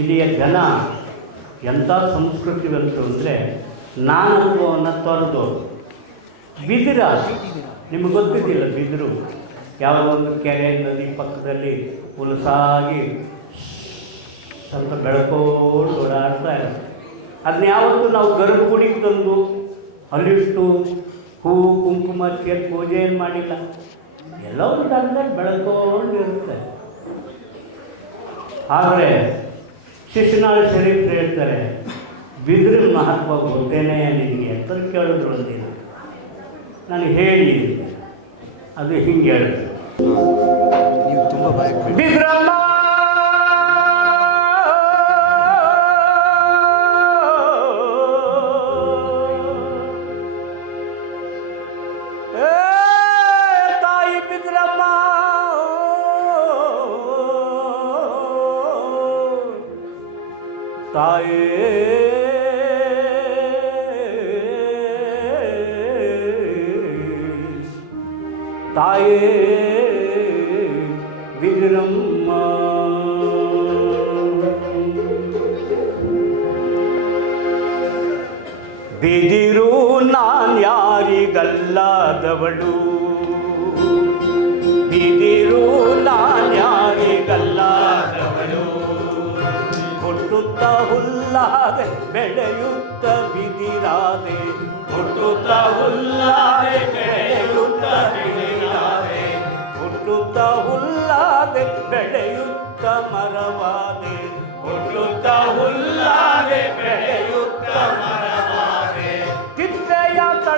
ಇಲ್ಲಿಯ ಜನ, ಎಂಥ ಸಂಸ್ಕೃತಿವಂತರು ಅಂದರೆ ನಾನತ್ವವನ್ನು ತೊರೆದವರು ಬಿದಿರ? ನಿಮಗೆ ಗೊತ್ತಿದ್ದಿಲ್ಲ ಬಿದಿರು? ಯಾವುದೋ ಒಂದು ಕೆರೆ ನದಿ ಪಕ್ಕದಲ್ಲಿ ಹುಲಸಾಗಿ ಸ್ವಲ್ಪ ಬೆಳಕೋಡು ಓಡಾಡ್ತಾ ಇರುತ್ತೆ ಅದನ್ನ ಯಾವತ್ತೂ ನಾವು ಗರ್ಭಗುಡಿಗೆ ತಂದು ಅಲ್ಲಿಷ್ಟು ಹೂ, ಕುಂಕುಮ ಹಚ್ಚಿ ಪೂಜೆ ಏನು ಮಾಡಿಲ್ಲ? ಎಲ್ಲ ಒಂದು ಕಾಲದಲ್ಲಿ ಇರುತ್ತೆ. ಆದರೆ ಶಿಶುನಾಳ ಶರೀಫ್ ಹೇಳ್ತಾರೆ. ಬಿದಿರಿನ ಮಹತ್ವ ಗೊತ್ತೇನೆ ನಿನಗೆ ಅಂತ ಕೇಳಿದ್ರು ಒಂದಿನ. ನನಗೆ ಹೇಳಿ ಅಂದೆ. ಅದು ಹಿಂಗೆ ಹೇಳಿದ್ರು. ನೀವು ತುಂಬ ತಾಯೇ ಬಿದಿರು ನಾನು ಯಾರಿಗಲ್ಲಾದವಳು? ಹುಟ್ಟುತ್ತ ಹುಲ್ಲಾಗೆ ಬೆಳೆಯುತ್ತ ಬಿದಿರಾದೆ. ಹುಟ್ಟುತ್ತ ಹುಲ್ಲಾಗೆ ಬೆಳೆಯುತ್ತ ಬಿದಿರಾದೆ. ಹುಟ್ಟುತ್ತ ಹುಲ್ಲಾದೆ ಬೆಳೆಯುತ್ತ ಮರವಾದೆ. ಹುಟ್ಟುತ್ತ ಬೆಳೆಯುತ್ತ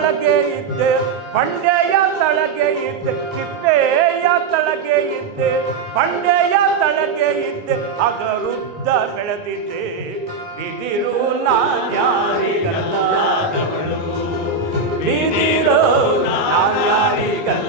ತಳಗೆ ಇದ್ದೆ, ಬಂಡೆಯ ತಳಗೆ ಇದ್ದೆ, ತಿಪ್ಪೆಯ ತಳಗೆ ಇದ್ದೆ, ಬಂಡೆಯ ತಳಗೆ ಇದ್ದೆ, ಅಗರುದ್ದ ಬೆಳೆದಿದ್ದೆ. ಬಿದಿರು ನಾನ್ಯಾರಿಗಲ್ಲ ಬಿದಿರು ನಾನ್ಯಾರಿಗಲ್ಲಾದವಳು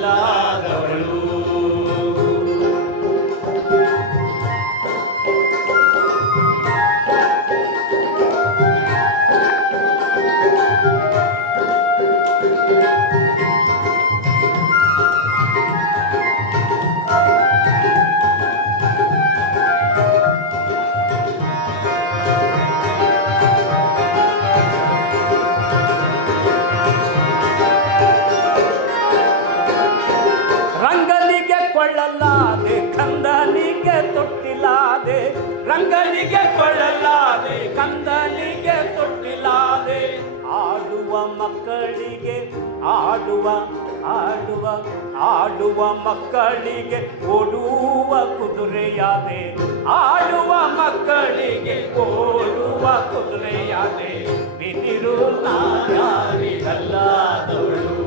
ಮಕ್ಕಳಿಗೆ ಆಡುವ ಆಡುವ ಆಡುವ ಮಕ್ಕಳಿಗೆ ಓಡುವ ಕುದುರೆಯಾದೆ. ಆಡುವ ಮಕ್ಕಳಿಗೆ ಓಡುವ ಕುದುರೆಯಾದೆ. ಬಿದಿರು ನಾರಿಗಲ್ಲ ಬಿದಿರೋ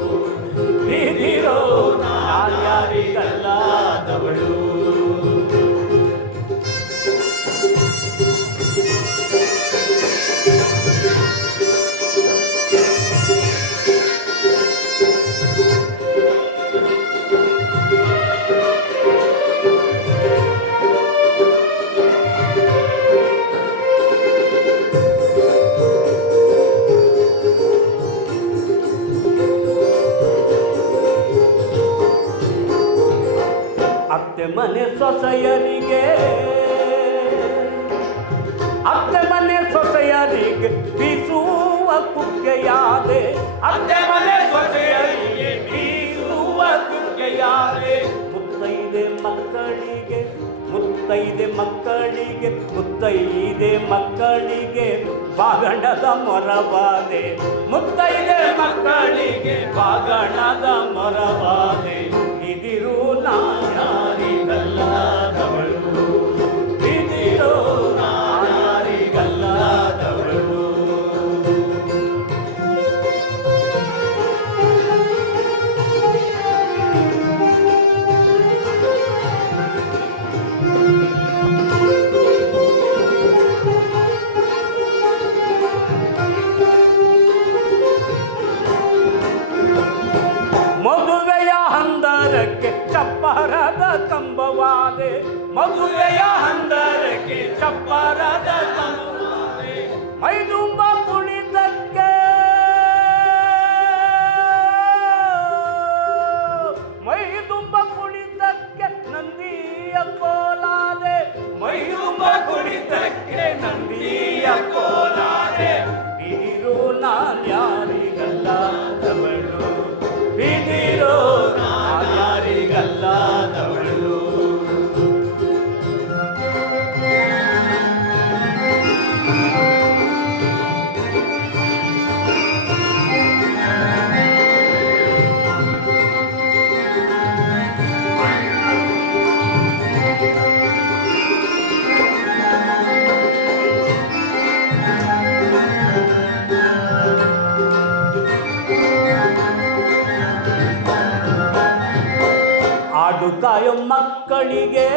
ಸೊಸೆಯರಿಗೆ ಬೀಸುವ ಕುಕ್ಕೆಯಾದೆ. ಅತ್ತೆ ಮನೆ ಸೊಸೆಯರಿಗೆ ಬೀಸುವ ಕುಕ್ಕೆಯಾದೆ. ಮುತ್ತೈದೆ ಮಕ್ಕಳಿಗೆ ಮುತ್ತೈದೆ ಮಕ್ಕಳಿಗೆ ಮುತ್ತೈದೆ ಮಕ್ಕಳಿಗೆ ಬಾಗಣದ ಮೊರವಾದೆ. ಮುತ್ತೈದೆ ಮಕ್ಕಳಿಗೆ ಬಾಗಣದ ಮೊರವಾದೆ. ಇದಿರು ನಾಯಾರಿಗಲ್ಲಾದವಳು ಮಕ್ಕಳಿಗೆ.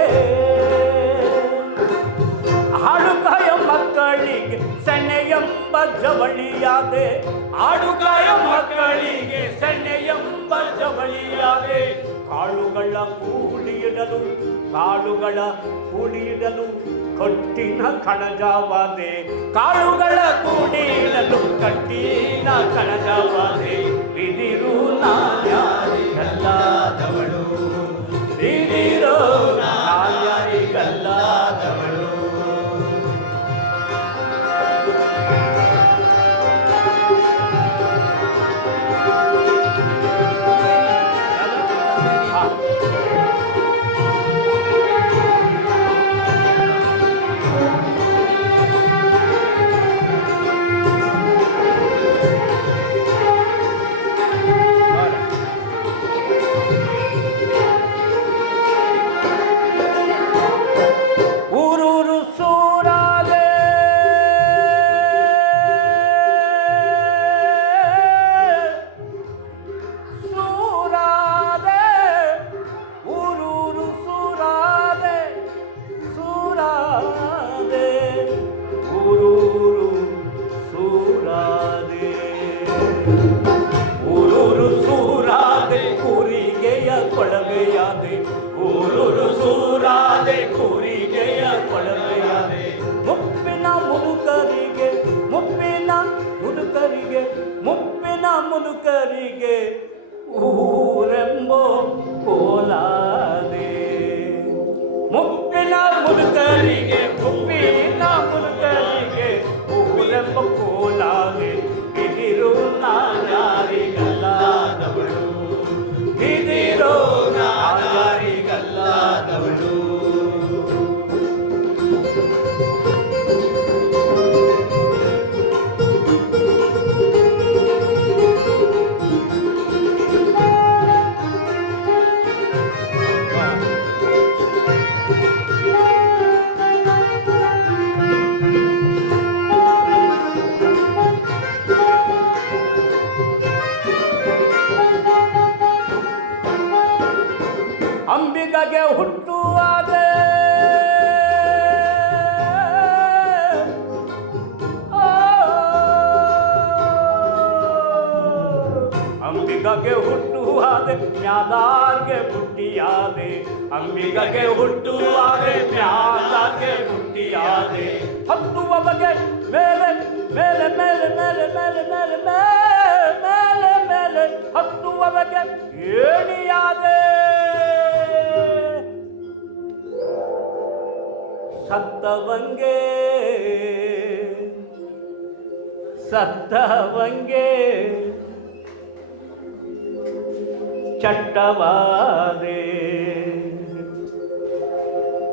ಹಾಡುಗಾಯ ಮಕ್ಕಳಿಗೆ ಸೆಣ್ಣೆಯೆಂಬ ಜವಳಿಯಾದೆ. ಹಾಡುಗಾಯ ಮಕ್ಕಳಿಗೆ ಸೆಣ್ಣೆಯೆಂಬ ಜವಳಿಯಾದೆ. ಕಾಳುಗಳ ಕೂಡಿಡಲು ಕಾಳುಗಳ ಕೂಡಿಡಲು ಕಟ್ಟಿನ ಕಣಜವಾದೆ. ಕಾಳುಗಳ ಕೂಡಿಡಲು ಕಟ್ಟಿನ ಕಣಜವಾದೆ. ಬಿದಿರು ನಾಯ ಜವಳಿ ಅಂಬಿಗಗೆ ಹುಟ್ಟುವಾದೆ ಮ್ಯಾದಾರ್ಗೆ ಹುಟ್ಟಿಯಾದೆ ಅಂಬಿಗಗೆ ಹುಟ್ಟುವಾದೆ ಮ್ಯಾದಾರ್ಗೆ ಹುಟ್ಟಿಯಾದೆ ಹತ್ತುವ ಬಗೆ ಮೇಲೆ ಮೇಲೆ ಮೇಲೆ ಮೇಲೆ ಮೇಲೆ ಮೇಲೆ ಮೇಲೆ ಮೇಲೆ ಹತ್ತುವ ಬಗೆ ಏಣಿಯಾದೆ ಸತ್ತವಂಗೆ ಸತ್ತವಂಗೆ ಚಟ್ಟವಾದೆ.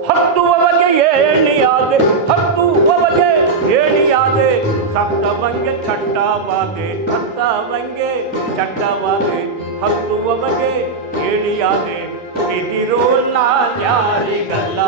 ಹತ್ತು ಬಗೆ ಏಣಿಯಾದೆ ಹತ್ತು ಬಗೆ ಏಣಿಯಾದೆ. ಸಪ್ತವಂಗೆ ಚಟ್ಟವಾದೆ ಹತ್ತವಂಗೆ ಚಟ್ಟವಾದೆ. ಹತ್ತು ಬಗೆ ಏಣಿಯಾದೆ. ಬಿದಿರೋ ನಾ ಯಾರಿಗಲ್ಲ